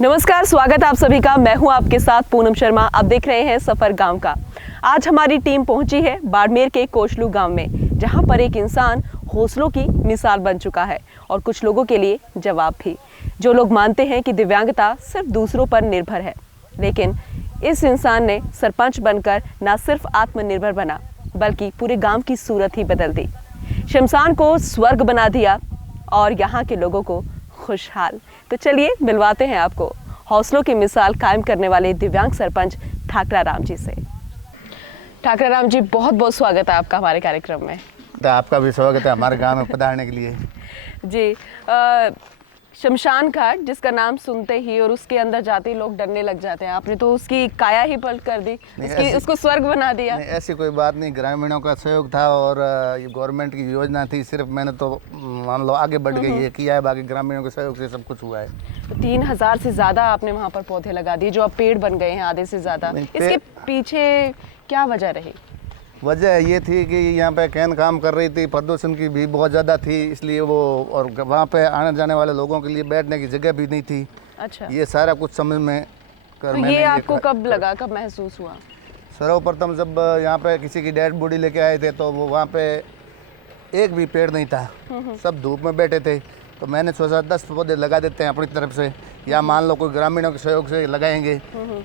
नमस्कार, स्वागत है आप सभी का। मैं हूं आपके साथ पूनम शर्मा। आप देख रहे हैं सफर गांव का। आज हमारी टीम पहुंची है बाड़मेर के कोशलू गांव में, जहां पर एक इंसान हौसलों की मिसाल बन चुका है और कुछ लोगों के लिए जवाब भी। जो लोग मानते हैं कि दिव्यांगता सिर्फ दूसरों पर निर्भर है, लेकिन इस इंसान ने सरपंच बनकर न सिर्फ आत्मनिर्भर बना बल्कि पूरे गाँव की सूरत ही बदल दी। शमशान को स्वर्ग बना दिया और यहाँ के लोगों को खुशहाल। तो चलिए मिलवाते हैं आपको हौसलों की मिसाल कायम करने वाले दिव्यांग सरपंच ठाकरा राम जी से। ठाकरा राम जी, बहुत बहुत स्वागत है आपका हमारे कार्यक्रम में। तो आपका भी स्वागत है हमारे गांव में पधारने के लिए। जी, शमशान घाट जिसका नाम सुनते ही और उसके अंदर जाते ही लोग डरने लग जाते हैं, आपने तो उसकी काया ही पलट कर दी, उसको स्वर्ग बना दिया। नहीं, ऐसी कोई बात नहीं। ग्रामीणों का सहयोग था और ये गवर्नमेंट की योजना थी। सिर्फ मैंने तो मान लो आगे बढ़ गई है, किया है, बाकी ग्रामीणों के सहयोग से सब कुछ हुआ है। तो 3000 से ज़्यादा आपने वहाँ पर पौधे लगा दिए, जो अब पेड़ बन गए हैं आधे से ज़्यादा। इसके पीछे क्या वजह रही? वजह ये थी कि यहाँ पे कैन काम कर रही थी, प्रदूषण की भी बहुत ज़्यादा थी, इसलिए वो, और वहाँ पे आने जाने वाले लोगों के लिए बैठने की जगह भी नहीं थी। अच्छा, ये सारा कुछ समझ में कर तो ये आपको कब लगा, कब महसूस हुआ? सर्वप्रथम जब यहाँ पे किसी की डेड बॉडी लेके आए थे तो वो वहाँ पे एक भी पेड़ नहीं था, सब धूप में बैठे थे। तो मैंने सोचा 10 पौधे लगा देते हैं अपनी तरफ से, या मान लो कोई ग्रामीणों के सहयोग से लगाएंगे।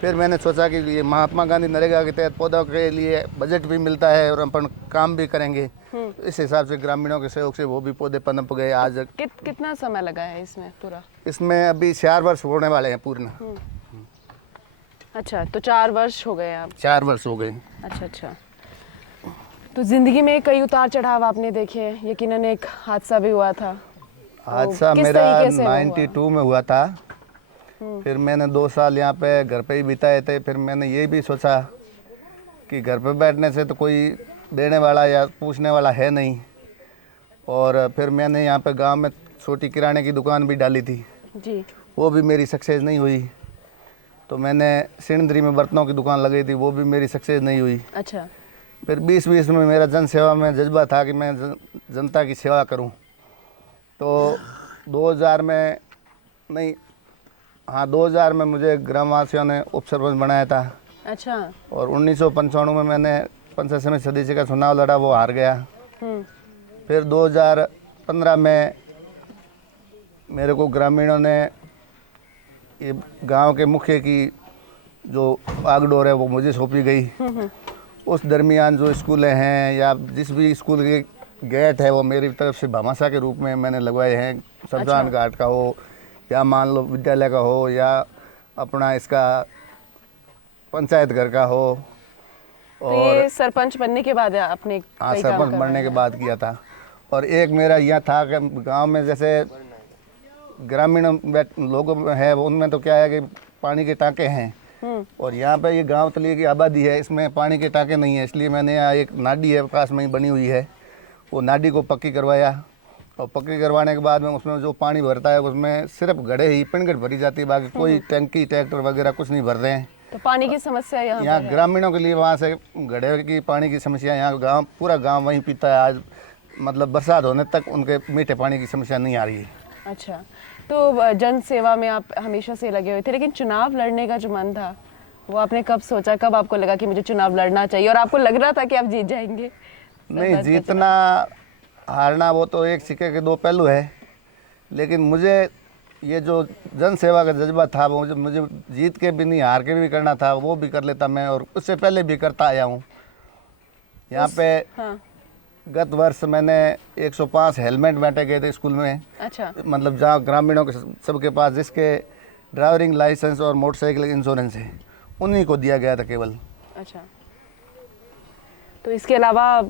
फिर मैंने सोचा कि ये महात्मा गांधी नरेगा के तहत पौधों के लिए बजट भी मिलता है और अपन काम भी करेंगे। तो इस हिसाब से ग्रामीणों के सहयोग से वो भी पौधे पनप गए। आज कितना समय लगा है इसमें पूरा? इसमें अभी 4 वर्ष होने वाले हैं पूर्ण। अच्छा, तो 4 वर्ष हो गए आप? 4 वर्ष हो गए। अच्छा। तो जिंदगी में कई उतार चढ़ाव आपने देखे, यकीनन एक हादसा भी हुआ था। हादसा मेरा 92 में हुआ था। फिर मैंने 2 साल यहाँ पे घर पे ही बिताए थे। फिर मैंने ये भी सोचा कि घर पे बैठने से तो कोई देने वाला या पूछने वाला है नहीं। और फिर मैंने यहाँ पे गांव में छोटी किराने की दुकान भी डाली थी जी, वो भी मेरी सक्सेस नहीं हुई। तो मैंने सिणदरी में बर्तनों की दुकान लगाई थी, वो भी मेरी सक्सेस नहीं हुई। अच्छा। फिर 2020 में मेरा जन सेवा में जज्बा था कि मैं जनता की सेवा करूं। तो 2000 में नहीं, हाँ 2000 में मुझे ग्रामवासियों ने उप सरपंच बनाया था। अच्छा। और 1995 में मैंने पंचायत समिति सदस्य का चुनाव लड़ा, वो हार गया। फिर 2015 में मेरे को ग्रामीणों ने ये गांव के मुखिया की जो आगडोर है वो मुझे सौंपी गई। उस दरमियान जो स्कूलें हैं या जिस भी स्कूल के गेट है वो मेरी तरफ से भामाशाह के रूप में मैंने लगवाए हैं। शमशान घाट का हो या मान लो विद्यालय का हो या अपना इसका पंचायत घर का हो। और तो ये सरपंच बनने के बाद आपने? हाँ, सरपंच बनने के बाद किया था। और एक मेरा यह था कि गांव में जैसे ग्रामीण लोग हैं उनमें तो क्या है कि पानी के टाँके हैं, और यहाँ पे ये गांव तलिए की आबादी है, इसमें पानी के टाँके नहीं है। इसलिए मैंने यहाँ एक नाडी है पास में ही बनी हुई है, वो नाडी को पक्की करवाया। और पक्की करवाने के बाद में उसमें जो पानी भरता है उसमें सिर्फ घड़े ही पिनगट भरी जाती है, बाकी कोई टैंकी ट्रैक्टर वगैरह कुछ नहीं भर रहे हैं। तो पानी की समस्या यहाँ ग्रामीणों के लिए वहाँ से घड़े की पानी की समस्या, यहाँ गाँव पूरा गाँव वहीं पीता है। आज मतलब बरसात होने तक उनके मीठे पानी की समस्या नहीं आ रही है। अच्छा, तो जन सेवा में आप हमेशा से लगे हुए थे, लेकिन चुनाव लड़ने का जो मन था वो आपने कब सोचा, कब आपको लगा कि मुझे चुनाव लड़ना चाहिए? और आपको लग रहा था कि आप जीत जाएंगे? नहीं, जीतना हारना वो तो एक सिक्के के 2 पहलू है, लेकिन मुझे ये जो जन सेवा का जज्बा था वो मुझे जीत के भी नहीं हार के भी करना था, वो भी कर लेता मैं, और उससे पहले भी करता आया हूँ। यहाँ पे गत वर्ष मैंने 105 हेलमेट बांटे गए थे स्कूल में। अच्छा। मतलब जहाँ ग्रामीणों के सबके पास जिसके ड्राइविंग लाइसेंस और मोटरसाइकिल इंश्योरेंस है उन्हीं को दिया गया था केवल। अच्छा, तो इसके अलावा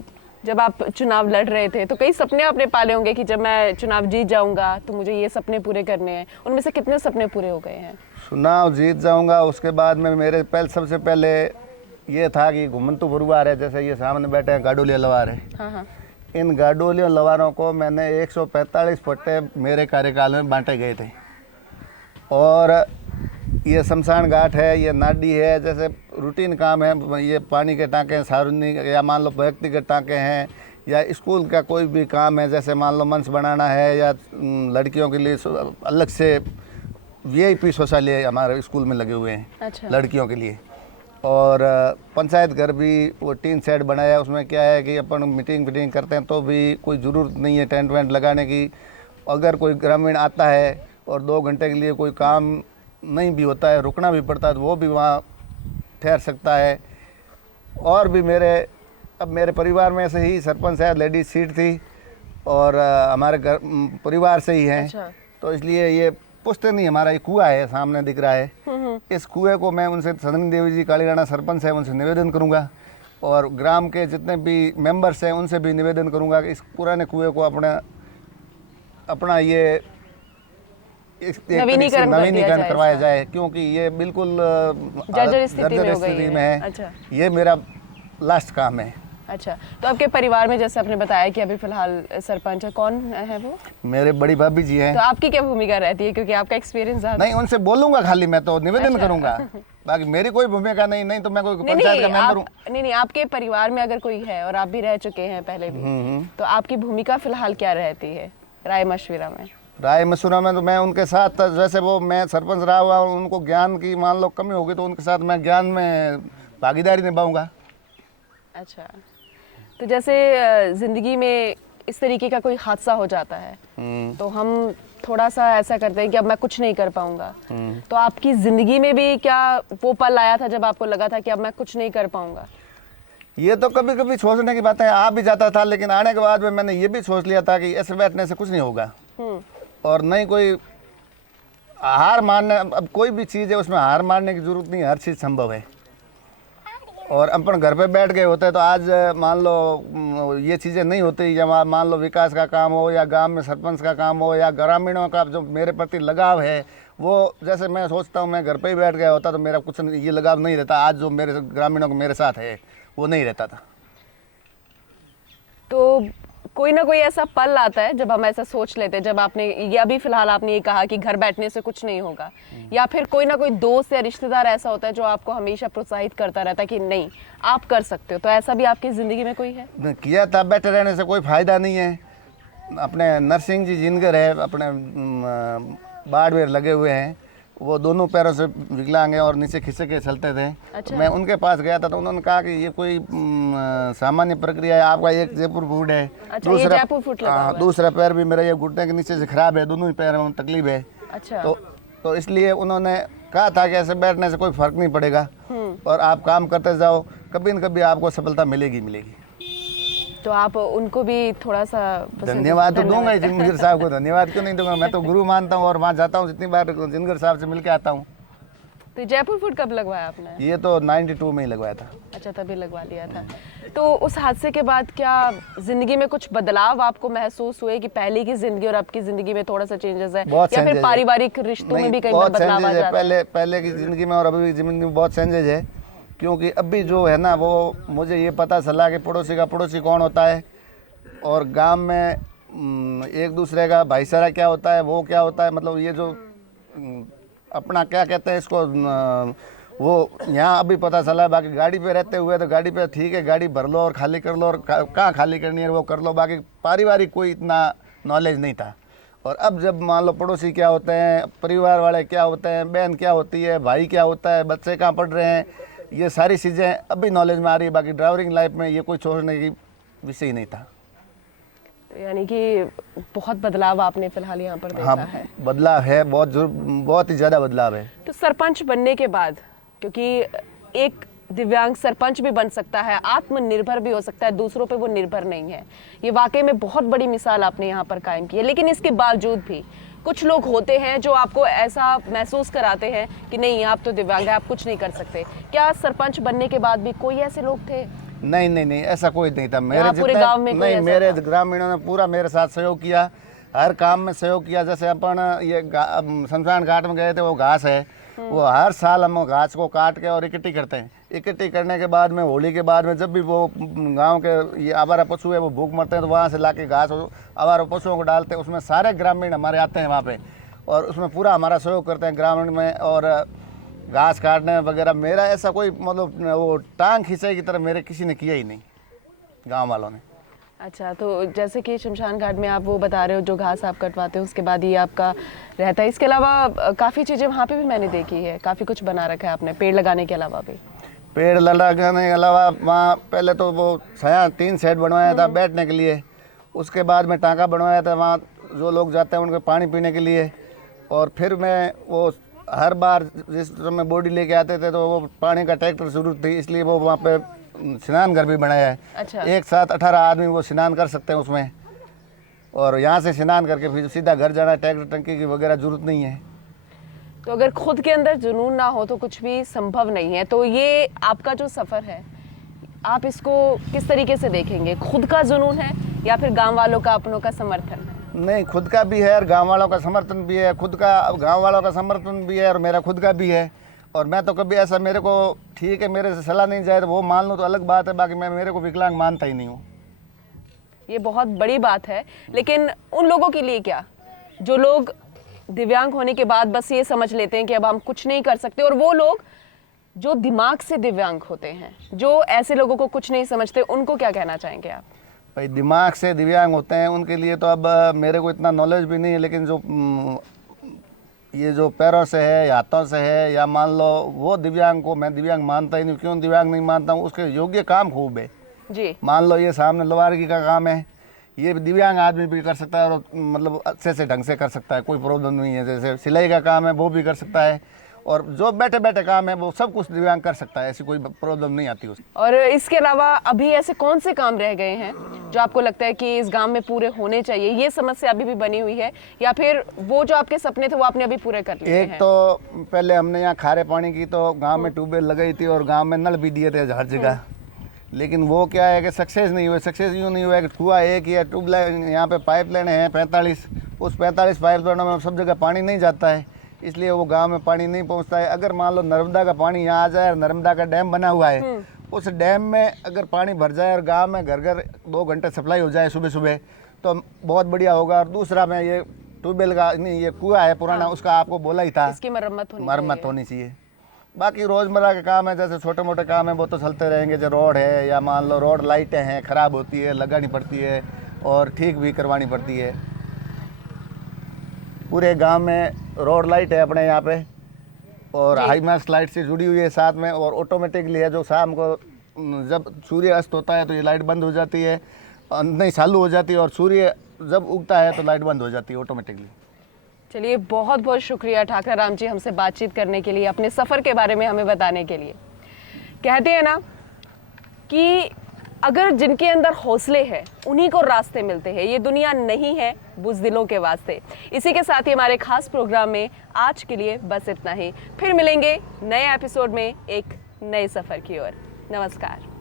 जब आप चुनाव लड़ रहे थे तो कई सपने आपने पाले होंगे कि जब मैं चुनाव जीत जाऊंगा तो मुझे ये सपने पूरे करने हैं। उनमें से कितने सपने पूरे हो गए हैं? चुनाव जीत जाऊंगा उसके बाद में मेरे सबसे पहले ये था कि घुमंतु परिवार है, जैसे ये सामने बैठे हैं गाडोलिया लवार है। हाँ। इन गाडोलिया लवारों को मैंने 145 पट्टे मेरे कार्यकाल में बांटे गए थे। और ये शमशान घाट है, ये नाडी है, जैसे रूटीन काम है। ये पानी के टाँके हैं सार्वजनिक या मान लो व्यक्तिगत टाँके हैं, या स्कूल का कोई भी काम है, जैसे मान लो मंच बनाना है या लड़कियों के लिए अलग से VIP शौचालय हमारे स्कूल में लगे हुए हैं अच्छा। लड़कियों के लिए। और पंचायत घर भी वो टीन शेड बनाया, उसमें क्या है कि अपन मीटिंग करते हैं तो भी कोई ज़रूरत नहीं है टेंट वेंट लगाने की। अगर कोई ग्रामीण आता है और 2 घंटे के लिए कोई काम नहीं भी होता है, रुकना भी पड़ता है, तो वो भी वहाँ ठहर सकता है। और भी मेरे परिवार में से ही सरपंच है, लेडीज सीट थी और हमारे घर परिवार से ही हैं। अच्छा। तो इसलिए ये पुश्ते नहीं, हमारा ये कुआं है सामने दिख रहा है। इस कुएं को मैं उनसे सदनी देवी जी काली राणा सरपंच है उनसे निवेदन करूंगा और ग्राम के जितने भी मेंबर्स हैं उनसे भी निवेदन करूंगा कि इस पुराने कुएं को अपना ये नवीनीकरण करवाया जाए, क्योंकि ये बिल्कुल जर्जर स्थिति में है। अच्छा। ये मेरा लास्ट काम है। अच्छा, तो आपके परिवार में जैसे आपने बताया कि अभी फिलहाल सरपंच है, कौन है वो? मेरे बड़ी भाभी जी हैं। तो आपकी क्या भूमिका रहती है, क्योंकि आपका एक्सपीरियंस ज़्यादा? नहीं, उनसे बोलूंगा खाली, मैं तो निवेदन करूंगा, बाकी मेरी कोई भूमिका नहीं तो मैं कोई पंचायत का मेंबर हूँ। नहीं, आपके परिवार में अगर कोई है और आप भी रह चुके हैं पहले भी, तो आपकी भूमिका फिलहाल क्या रहती है राय मशविरा में? राय मशवरा में तो मैं उनके साथ, जैसे वो मैं सरपंच रहा हुआ, उनको ज्ञान की मान लो कमी होगी तो उनके साथ मैं ज्ञान में भागीदारी निभाऊंगा। अच्छा, तो जैसे ज़िंदगी में इस तरीके का कोई हादसा हो जाता है तो हम थोड़ा सा ऐसा करते हैं कि अब मैं कुछ नहीं कर पाऊंगा। तो आपकी ज़िंदगी में भी क्या वो पल आया था जब आपको लगा था कि अब मैं कुछ नहीं कर पाऊंगा? ये तो कभी कभी सोचने की बात है, आ भी जाता था, लेकिन आने के बाद में मैंने ये भी सोच लिया था कि ऐसे बैठने से कुछ नहीं होगा और नहीं कोई हार मानने, अब कोई भी चीज़ है उसमें हार मानने की जरूरत नहीं, हर चीज़ संभव है। और अपन घर पे बैठ गए होते तो आज मान लो ये चीज़ें नहीं होती, जब मान लो विकास का काम हो या गांव में सरपंच का काम हो या ग्रामीणों का जो मेरे प्रति लगाव है, वो जैसे मैं सोचता हूँ मैं घर पे ही बैठ गया होता तो मेरा कुछ ये लगाव नहीं रहता। आज जो मेरे ग्रामीणों को मेरे साथ है वो नहीं रहता था। तो कोई ना कोई ऐसा पल आता है जब हम ऐसा सोच लेते हैं, जब आपने ये अभी फिलहाल आपने ये कहा कि घर बैठने से कुछ नहीं होगा, या फिर कोई ना कोई दोस्त या रिश्तेदार ऐसा होता है जो आपको हमेशा प्रोत्साहित करता रहता है कि नहीं आप कर सकते हो, तो ऐसा भी आपकी ज़िंदगी में कोई है? किया था, बैठे रहने से कोई फ़ायदा नहीं है। अपने नरसिंह जी जिनगर है, अपने बाड़मेर लगे हुए हैं, वो दोनों पैरों से विकलांग हैं और नीचे खिंचे के चलते थे। अच्छा। मैं उनके पास गया था तो उन्होंने कहा कि ये कोई सामान्य प्रक्रिया है, आपका एक जयपुर फूड है। अच्छा, ये जयपुर फूड लगा हुआ है। दूसरा पैर भी मेरा ये घुटने के नीचे से खराब है, दोनों ही पैर में तकलीफ है। अच्छा। तो इसलिए उन्होंने कहा था कि ऐसे बैठने से कोई फर्क नहीं पड़ेगा और आप काम करते जाओ, कभी न कभी आपको सफलता मिलेगी। तो आप उनको भी थोड़ा सा धन्यवाद तो दूंगा ही, जिनगर साहब को धन्यवाद क्यों नहीं दूंगा, मैं तो गुरु मानता हूँ और वहाँ जाता हूँ जितनी बार जिनगर साहब से मिलके आता हूँ। तो जयपुर फूड कब लगवाया आपने? ये तो 92 में ही लगवाया था। अच्छा, तभी लगवा लिया था। तो उस हादसे के बाद क्या जिंदगी में कुछ बदलाव आपको महसूस हुए कि पहले की जिंदगी और अब की जिंदगी में थोड़ा सा चेंजेस है, या फिर पारिवारिक रिश्तों में भी कई बार बदलाव आ जाता है? पहले की जिंदगी में और अभी की जिंदगी में बहुत चेंजेज है, क्योंकि अभी जो है ना वो मुझे ये पता चला कि पड़ोसी का पड़ोसी कौन होता है और गांव में एक दूसरे का भाईचारा क्या होता है, वो क्या होता है, मतलब ये जो अपना क्या कहते हैं इसको, वो यहाँ अभी पता चला है। बाकी गाड़ी पे रहते हुए तो गाड़ी पे ठीक है, गाड़ी भर लो और खाली कर लो और कहाँ खाली करनी है वो कर लो, बाकी पारिवारिक कोई इतना नॉलेज नहीं था। और अब जब मान लो पड़ोसी क्या होते हैं, परिवार वाले क्या होते हैं, बहन क्या होती है, भाई क्या होता है, बच्चे कहाँ पढ़ रहे हैं, ये सारी चीज़ें अभी नॉलेज में आ रही है। बाकी ड्राइविंग लाइफ में ये कोई सोचने की विषय नहीं था। यानी कि बहुत बदलाव आपने फिलहाल यहाँ पर देखा है? बदलाव है, बहुत ही ज़्यादा बदलाव है। तो सरपंच बनने के बाद, क्योंकि एक दिव्यांग सरपंच भी बन सकता है, आत्मनिर्भर भी हो सकता है, दूसरों पे वो निर्भर नहीं है, ये वाकई में बहुत बड़ी मिसाल आपने यहाँ पर कायम की है। लेकिन इसके बावजूद भी कुछ लोग होते हैं जो आपको ऐसा महसूस कराते हैं कि नहीं आप तो दिव्यांग है, आप कुछ नहीं कर सकते। क्या सरपंच बनने के बाद भी कोई ऐसे लोग थे? नहीं, ऐसा कोई नहीं था। मेरे पूरे गांव में नहीं, मेरे ग्रामीणों ने पूरा मेरे साथ सहयोग किया, हर काम में सहयोग किया। जैसे अपन ये शमशान घाट में गए थे, वो घास है, वो हर साल हम घास को काट के और इकट्ठी करते हैं। इकट्ठी करने के बाद में होली के बाद में जब भी वो गांव के ये आवारा पशु है वो भूख मरते हैं तो वहाँ से ला के घास आवारा पशुओं को डालते हैं। उसमें सारे ग्रामीण हमारे आते हैं वहाँ पे और उसमें पूरा हमारा सहयोग करते हैं ग्रामीण में। और घास काटने वगैरह मेरा ऐसा कोई मतलब वो टांग खींचे की तरह मेरे किसी ने किया ही नहीं, गाँव वालों ने। अच्छा, तो जैसे कि शमशान घाट में आप वो बता रहे हो जो घास आप कटवाते हो उसके बाद ये आपका रहता है, इसके अलावा काफ़ी चीज़ें वहाँ पे भी मैंने देखी है, काफ़ी कुछ बना रखा है आपने पेड़ लगाने के अलावा भी। पेड़ लगाने के अलावा वहाँ पहले तो वो छाया 3 शेड बनवाया था बैठने के लिए, उसके बाद में टाँका बनवाया था वहाँ जो लोग जाते हैं उनके पानी पीने के लिए, और फिर मैं वो हर बार जिस समय बॉडी लेके आते थे तो वो पानी का ट्रैक्टर जरूरत थी, इसलिए वो वहाँ पे स्नान घर भी बनाया है। अच्छा। एक साथ 18 आदमी वो स्नान कर सकते हैं उसमें, और यहाँ से स्नान करके फिर सीधा घर जाना, ट्रैक्टर टंकी की वगैरह जरूरत नहीं है। तो अगर खुद के अंदर जुनून ना हो तो कुछ भी संभव नहीं है। तो ये आपका जो सफ़र है आप इसको किस तरीके से देखेंगे, खुद का जुनून है या फिर गांव वालों का, अपनों का समर्थन है? नहीं, खुद का भी है और गांव वालों का समर्थन भी है, खुद का गांव वालों का समर्थन भी है और मेरा खुद का भी है। और मैं तो कभी ऐसा मेरे को ठीक है मेरे से सलाह नहीं जाए तो वो मान लूँ तो अलग बात है, बाकी मैं मेरे को विकलांग मानता ही नहीं हूँ। ये बहुत बड़ी बात है, लेकिन उन लोगों के लिए क्या जो लोग दिव्यांग होने के बाद बस ये समझ लेते हैं कि अब हम कुछ नहीं कर सकते, और वो लोग जो दिमाग से दिव्यांग होते हैं, जो ऐसे लोगों को कुछ नहीं समझते, उनको क्या कहना चाहेंगे आप? भाई दिमाग से दिव्यांग होते हैं उनके लिए तो अब मेरे को इतना नॉलेज भी नहीं है, लेकिन जो ये जो पैरों से है या हाथों से है या मान लो वो दिव्यांग को मैं दिव्यांग मानता ही नहीं। क्यों दिव्यांग नहीं मानता हूँ, उसके योग्य काम खूब है जी। मान लो ये सामने लोहारगी का काम है, ये दिव्यांग आदमी भी कर सकता है और मतलब अच्छे से ढंग से कर सकता है, कोई प्रॉब्लम नहीं है। जैसे सिलाई का काम है वो भी कर सकता है, और जो बैठे बैठे काम है वो सब कुछ दिव्यांग कर सकता है, ऐसी कोई प्रॉब्लम नहीं आती उसको। और इसके अलावा अभी ऐसे कौन से काम रह गए हैं जो आपको लगता है कि इस गांव में पूरे होने चाहिए, ये समस्या अभी भी बनी हुई है, या फिर वो जो आपके सपने थे वो आपने अभी पूरे कर लिए हैं? एक तो पहले हमने यहाँ खारे पानी की तो गांव में ट्यूबवेल लगाई थी और गांव में नल भी दिए थे हर जगह, लेकिन वो क्या है कि सक्सेस नहीं हुआ। सक्सेस यूँ नहीं हुआ कि कुआ एक ही है, ट्यूबलाइन यहाँ पे पाइप लाइन है 45, उस 45 पाइप लाइनों में सब जगह पानी नहीं जाता है, इसलिए वो गांव में पानी नहीं पहुंचता है। अगर मान लो नर्मदा का पानी यहाँ आ जाए, नर्मदा का डैम बना हुआ है, उस डैम में अगर पानी भर जाए और गांव में घर घर 2 घंटे सप्लाई हो जाए सुबह सुबह तो बहुत बढ़िया होगा। और दूसरा मैं ये ट्यूबवेल का नहीं, ये कुआ है पुराना, उसका आपको बोला ही था, इसकी मरम्मत होनी चाहिए। बाकी रोज़मर्रा के काम है जैसे छोटे मोटे काम है वो तो चलते रहेंगे, जो रोड है या मान लो रोड लाइटें हैं ख़राब होती है, लगानी पड़ती है और ठीक भी करवानी पड़ती है। पूरे गांव में रोड लाइट है अपने यहाँ पे, और हाई मास्ट लाइट से जुड़ी हुई है साथ में, और ऑटोमेटिकली है जो शाम को जब सूर्य अस्त होता है तो ये लाइट बंद हो जाती है, नहीं चालू हो जाती है, और सूर्य जब उगता है तो लाइट बंद हो जाती है ऑटोमेटिकली। चलिए, बहुत बहुत शुक्रिया ठाकरा राम जी हमसे बातचीत करने के लिए, अपने सफ़र के बारे में हमें बताने के लिए। कहते हैं ना कि अगर जिनके अंदर हौसले हैं उन्हीं को रास्ते मिलते हैं, ये दुनिया नहीं है बुज़दिलों के वास्ते। इसी के साथ ही हमारे खास प्रोग्राम में आज के लिए बस इतना ही, फिर मिलेंगे नए एपिसोड में एक नए सफ़र की ओर। नमस्कार।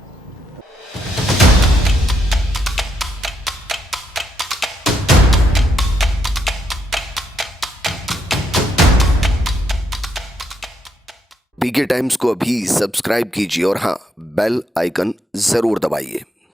पीके टाइम्स को अभी सब्सक्राइब कीजिए और हाँ, बेल आइकन जरूर दबाइए।